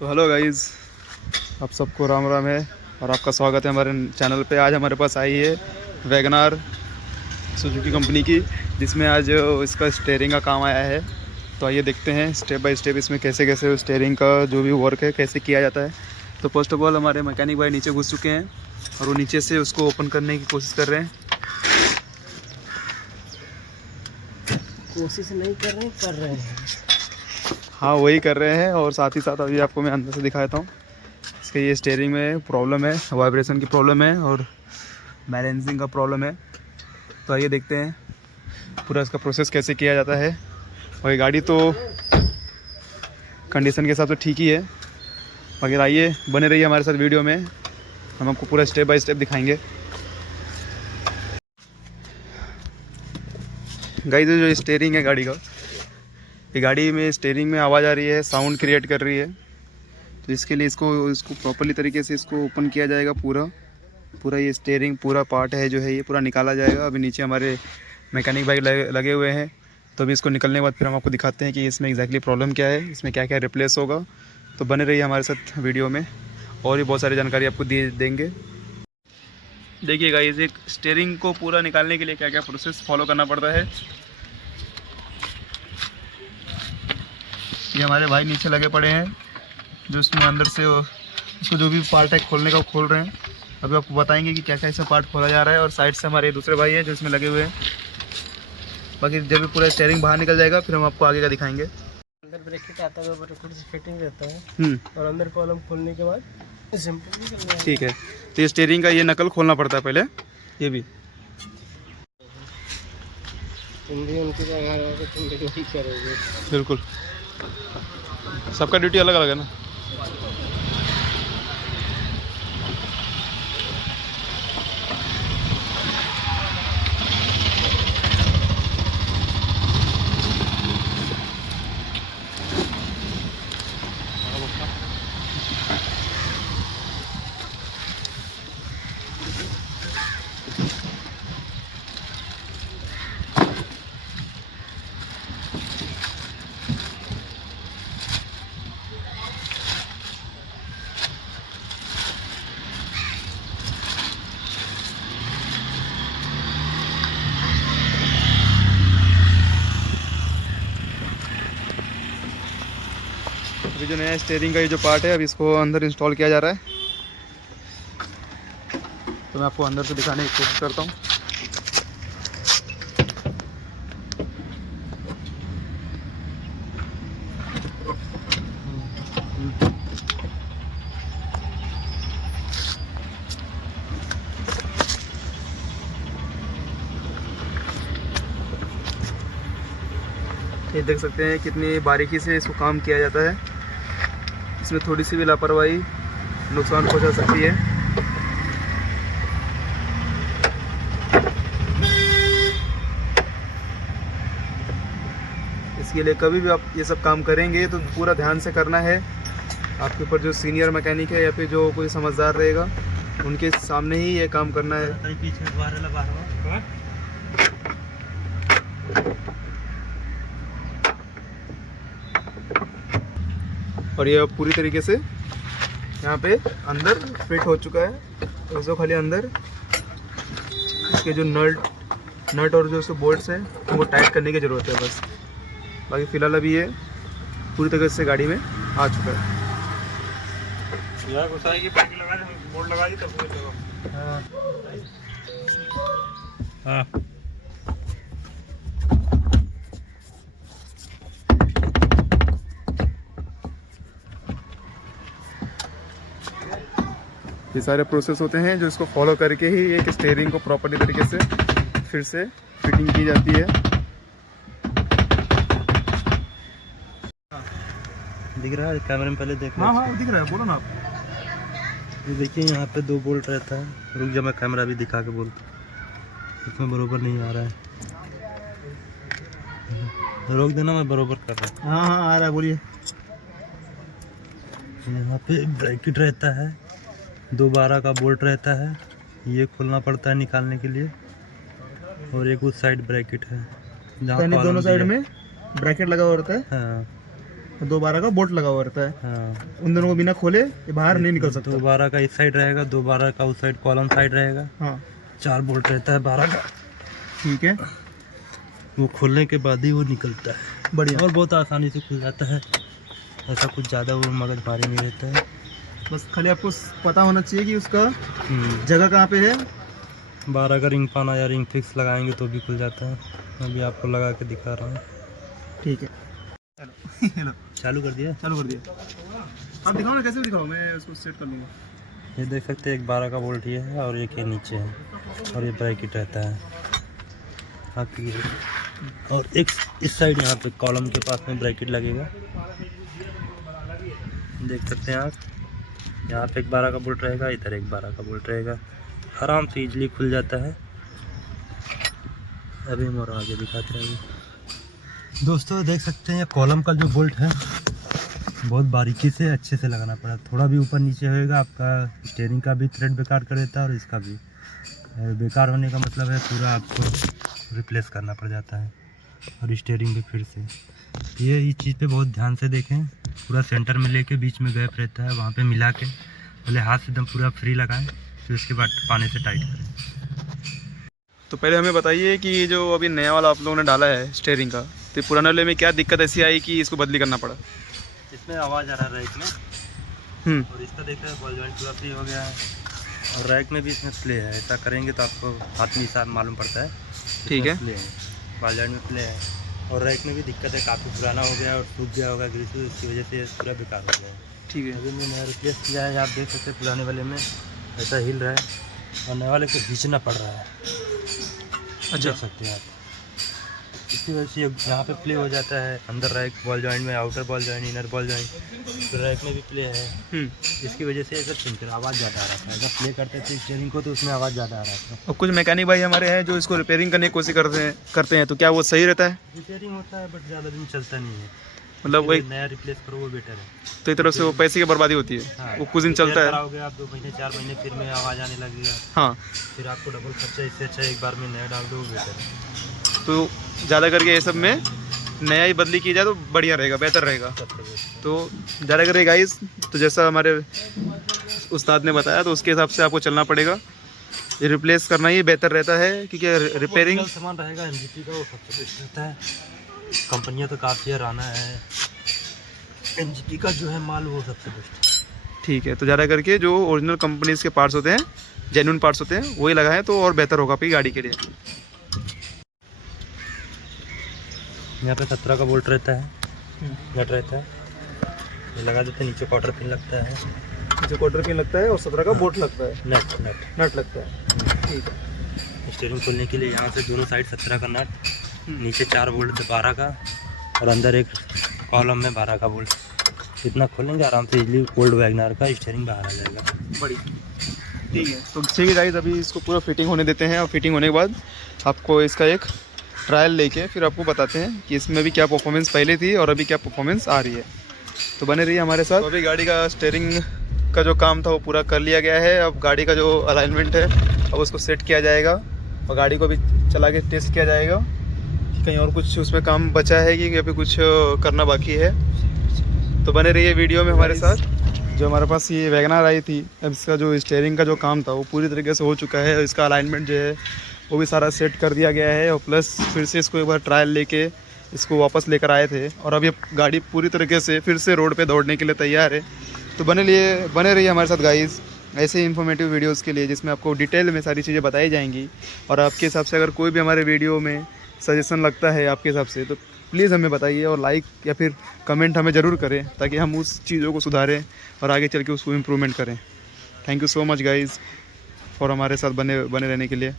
तो hello guys, आप सबको राम राम है और आपका स्वागत है हमारे चैनल पे। आज हमारे पास आई है वैगनार सुजुकी कंपनी की, जिसमें आज इसका स्टीयरिंग का काम आया है। तो आइए देखते हैं स्टेप बाय स्टेप इसमें कैसे कैसे स्टीयरिंग का जो भी वर्क है कैसे किया जाता है। तो फर्स्ट ऑफ ऑल हमारे मैकेनिक भाई नीचे घुस चुके हैं और वो नीचे से उसको ओपन करने की कोशिश कर रहे हैं। कोशिश नहीं कर रहे हैं। हाँ, वही कर रहे हैं। और साथ ही साथ अभी आपको मैं अंदर से दिखा देता हूँ। इसके ये स्टीयरिंग में प्रॉब्लम है, वाइब्रेशन की प्रॉब्लम है और बैलेंसिंग का प्रॉब्लम है। तो आइए देखते हैं पूरा इसका प्रोसेस कैसे किया जाता है। और ये गाड़ी तो कंडीशन के हिसाब से ठीक ही है, मगर आइए बने रहिए हमारे साथ वीडियो में, हम आपको पूरा स्टेप बाय स्टेप दिखाएंगे। गाइस, जो स्टीयरिंग है गाड़ी का, ये गाड़ी में स्टीयरिंग में आवाज़ आ रही है, साउंड क्रिएट कर रही है। तो इसके लिए इसको प्रॉपर्ली तरीके से इसको ओपन किया जाएगा। पूरा ये स्टीयरिंग पूरा पार्ट है जो है ये पूरा निकाला जाएगा। अभी नीचे हमारे मैकेनिक भाई लगे हुए हैं। तो अभी इसको निकलने के बाद फिर हम आपको दिखाते हैं कि इसमें एग्जैक्टली प्रॉब्लम क्या है, इसमें क्या क्या रिप्लेस होगा। तो बने रहिए हमारे साथ वीडियो में, और भी बहुत सारी जानकारी आपको देंगे। देखिएगा, इस एक स्टीयरिंग को पूरा निकालने के लिए क्या क्या प्रोसेस फॉलो करना पड़ता है। ये हमारे भाई नीचे लगे पड़े हैं, जो इसमें अंदर से इसको जो भी पार्ट है खोलने का वो खोल रहे हैं। अभी आपको बताएंगे कि क्या क्या इसमें पार्ट खोला जा रहा है। और साइड से हमारे दूसरे भाई हैं जो इसमें लगे हुए हैं। बाकी जब भी पूरा स्टीयरिंग बाहर निकल जाएगा फिर हम आपको आगे का दिखाएंगे। अंदर ब्रेकेट आता है, ब्रेकेट से फिटिंग रहता है और अंदर कॉलम खोलने के बाद सिंपल निकल जाएगा। ठीक है, तो ये स्टीयरिंग का ये नकल खोलना पड़ता है पहले, ये भी। तुम भी उनकी जगह रहोगे, तुम भी वही करोगे। बिल्कुल, सबका ड्यूटी अलग अलग है ना। अभी जो नया स्टीयरिंग का ये जो पार्ट है, अभी इसको अंदर इंस्टॉल किया जा रहा है। तो मैं आपको अंदर से दिखाने की कोशिश करता हूँ। ये देख सकते हैं कितनी बारीकी से इसको काम किया जाता है। इसमें थोड़ी सी भी लापरवाही नुकसान पहुंचा सकती है। इसके लिए कभी भी आप ये सब काम करेंगे तो पूरा ध्यान से करना है। आपके ऊपर जो सीनियर मैकेनिक है या फिर जो कोई समझदार रहेगा उनके सामने ही ये काम करना है। और ये पूरी तरीके से यहाँ पे अंदर फिट हो चुका है। तो इसको खाली अंदर इसके जो नट और जो इसके बोल्ट्स हैं उनको टाइट करने की ज़रूरत है बस। बाकी फ़िलहाल अभी ये पूरी तरीके से गाड़ी में आ चुका है। हाँ, ये सारे प्रोसेस होते हैं जो इसको फॉलो करके ही एक स्टीयरिंग को प्रॉपर्ली तरीके से फिर से फिटिंग की जाती है। दिख रहा है कैमरे में, पहले देख। हाँ हाँ, दिख रहा है, बोलो ना आप। ये देखिए यहाँ पे 2 बोल्ट रहता है। रुक जा, मैं कैमरा भी दिखा के बोलता हूँ, इसमें बरोबर नहीं आ रहा है। रोक देना, मैं बरोबर कर रहा हूँ। हाँ हाँ, आ रहा है, बोलिए। यहाँ पे ब्रैकेट रहता है, 212 का बोल्ट रहता है, ये खोलना पड़ता है निकालने के लिए। और एक उस साइड ब्रैकेट है जहाँ दोनों साइड में ब्रैकेट लगा हुआ रहता है। हाँ, 212 का बोल्ट लगा हुआ रहता है, हाँ। उन दोनों को बिना खोले ये बाहर नहीं निकल सकता। 212 का इस साइड रहेगा, 212 का उस साइड कॉलम साइड रहेगा। हाँ 4 बोल्ट रहता है 12 का, ठीक है, वो खोलने के बाद ही वो निकलता है। बढ़िया। और बहुत आसानी से खुल जाता है, ऐसा कुछ ज़्यादा वो मगज भारी नहीं रहता है। बस खाली आपको पता होना चाहिए कि उसका हम्म। जगह कहाँ पे है। 12 का रिंग पाना या रिंग फिक्स लगाएंगे तो भी खुल जाता है। मैं भी आपको लगा के दिखा रहा हूँ। ठीक है, चलो चालू कर दिया। चालू कर दिया। आप दिखाओ ना, कैसे दिखाओ, मैं उसको सेट कर लूँगा। ये देख सकते हैं, एक 12 का बोल्ट ये है और एक ये नीचे है, और ये ब्रैकेट रहता है आपकी। और एक इस साइड यहाँ पे कॉलम के पास में ब्रैकेट लगेगा, देख सकते हैं आप। यहाँ पे एक 12 का बोल्ट रहेगा, इधर एक 12 का बोल्ट रहेगा, आराम से इजीली खुल जाता है। अभी हम और आगे दिखाते हैं। दोस्तों देख सकते हैं, कॉलम का जो बोल्ट है बहुत बारीकी से अच्छे से लगाना पड़ा। थोड़ा भी ऊपर नीचे होएगा आपका स्टीयरिंग का भी थ्रेड बेकार कर देता है, और इसका भी बेकार होने का मतलब है पूरा आपको रिप्लेस करना पड़ जाता है, और स्टीयरिंग भी फिर से। ये इस चीज़ पे बहुत ध्यान से देखें, पूरा सेंटर में लेके बीच में गैप रहता है, वहाँ पे मिला के पहले हाथ से एकदम पूरा फ्री लगाएं, फिर उसके बाद पानी से टाइट करें। तो पहले हमें बताइए कि ये जो अभी नया वाला आप लोगों ने डाला है स्टीयरिंग का, तो पुराने वाले में क्या दिक्कत ऐसी आई कि इसको बदली करना पड़ा? इसमें आवाज़ आ रहा है रैक में, और इसका देख रहे हैं बॉल जॉइंट पूरा फ्री हो गया है, और रैक में भी इसमें प्ले है। ऐसा करेंगे तो आपको हाथ में हिसाब मालूम पड़ता है। ठीक है, प्ले है, बॉल जॉइंट में प्ले है, और रैक में भी दिक्कत है, काफ़ी पुराना हो गया और सूख गया होगा ग्रीस, इसकी वजह से पूरा बेकार हो गया है। ठीक है। अभी मैंने रिप्लेस किया है, आप देख सकते हैं पुराने वाले में ऐसा हिल रहा है, और नए वाले को खींचना पड़ रहा है। अच्छा, देख सकते हैं आप, इसकी वजह से यहाँ पे प्ले हो जाता है। अंदर रैक बॉल जॉइंट में, outer ball joint, inner ball joint, तो रैक में भी प्ले है। इसकी वजह से ऐसा चिंकर आवाज़ ज़्यादा आ रहा था। जब प्ले करते थे स्टीयरिंग को तो उसमें आवाज़ ज़्यादा आ रहा था। और कुछ मैकेनिक भाई हमारे हैं जो इसको रिपेयरिंग करने की कोशिश करते हैं, तो क्या वो सही रहता है? रिपेयरिंग होता है बट ज़्यादा दिन चलता नहीं है, मतलब वही नया रिप्लेस करो वो बेटर है। तो एक तरफ से वो पैसे की बर्बादी होती है। हाँ, वो कुछ दिन चलता है। कराओगे आप 2 महीने 4 महीने, फिर में आवाज़ आने लगेगा, हाँ, फिर आपको डबल खर्चा। इससे अच्छा एक बार में नया डाल दो, वो बेटर है। तो ज़्यादा करके ये सब में नया ही बदली की जाए तो बढ़िया रहेगा, बेहतर रहेगा। तो ज़्यादा करके गाइस, तो जैसा हमारे उस्ताद ने बताया तो उसके हिसाब से आपको चलना पड़ेगा। ये रिप्लेस करना ही बेहतर रहता है, क्योंकि रिपेयरिंग सामान रहेगा एनजीटी का, वो सबसे बेस्ट रहता है। कंपनियां तो काफ़ी है, राना है, एनजीटी का जो है माल वो सबसे बेस्ट है। ठीक है। तो ज़्यादा करके जो ओरिजिनल कंपनीज के पार्ट्स होते हैं, जेन्युइन पार्ट्स होते हैं, वही लगाएं तो और बेहतर होगा आपकी गाड़ी के लिए। यहाँ पे 17 का बोल्ट रहता है, नट रहता है, ये लगा देते हैं। नीचे क्वार्टर पिन लगता है, नीचे क्वार्टर पिन लगता है, और 17 का बोल्ट लगता है, नट लगता है। ठीक है। स्टीयरिंग खोलने के लिए यहाँ से दोनों साइड 17 का नट, नीचे 4 बोल्ट 12 का, और अंदर एक कॉलम में 12 का बोल्ट। इतना खोलेंगे आराम से इजीली ओल्ड वैगनर का स्टीयरिंग बाहर आ जाएगा। बड़ी ठीक है। तो ठीक है गाइस, अभी इसको पूरा फिटिंग होने देते हैं, और फिटिंग होने के बाद आपको इसका एक ट्रायल लेके फिर आपको बताते हैं कि इसमें भी क्या परफॉर्मेंस पहले थी और अभी क्या परफॉर्मेंस आ रही है। तो बने रहिए हमारे साथ। तो अभी गाड़ी का स्टीयरिंग का जो काम था वो पूरा कर लिया गया है। अब गाड़ी का जो अलाइनमेंट है अब उसको सेट किया जाएगा, और गाड़ी को भी चला के टेस्ट किया जाएगा कि कहीं और कुछ उसमें काम बचा है कि अभी कुछ करना बाकी है। तो बने रहिए वीडियो में हमारे साथ। जो हमारे पास ये वैगनर आई थी, अब इसका जो स्टीयरिंग का जो काम था वो पूरी तरीके से हो चुका है। इसका अलाइनमेंट जो है वो भी सारा सेट कर दिया गया है, और प्लस फिर से इसको एक बार ट्रायल लेके इसको वापस लेकर आए थे, और अब ये गाड़ी पूरी तरीके से फिर से रोड पे दौड़ने के लिए तैयार है। तो बने रहिए हमारे साथ गाइस, ऐसे ही इन्फॉर्मेटिव वीडियोस के लिए जिसमें आपको डिटेल में सारी चीज़ें बताई जाएंगी। और आपके हिसाब से अगर कोई भी हमारे वीडियो में सजेशन लगता है आपके हिसाब से, तो प्लीज़ हमें बताइए, और लाइक या फिर कमेंट हमें ज़रूर करें, ताकि हम उस चीज़ों को सुधारें और आगे चल के उसको इम्प्रूवमेंट करें। Thank you so much guys for हमारे साथ बने रहने के लिए।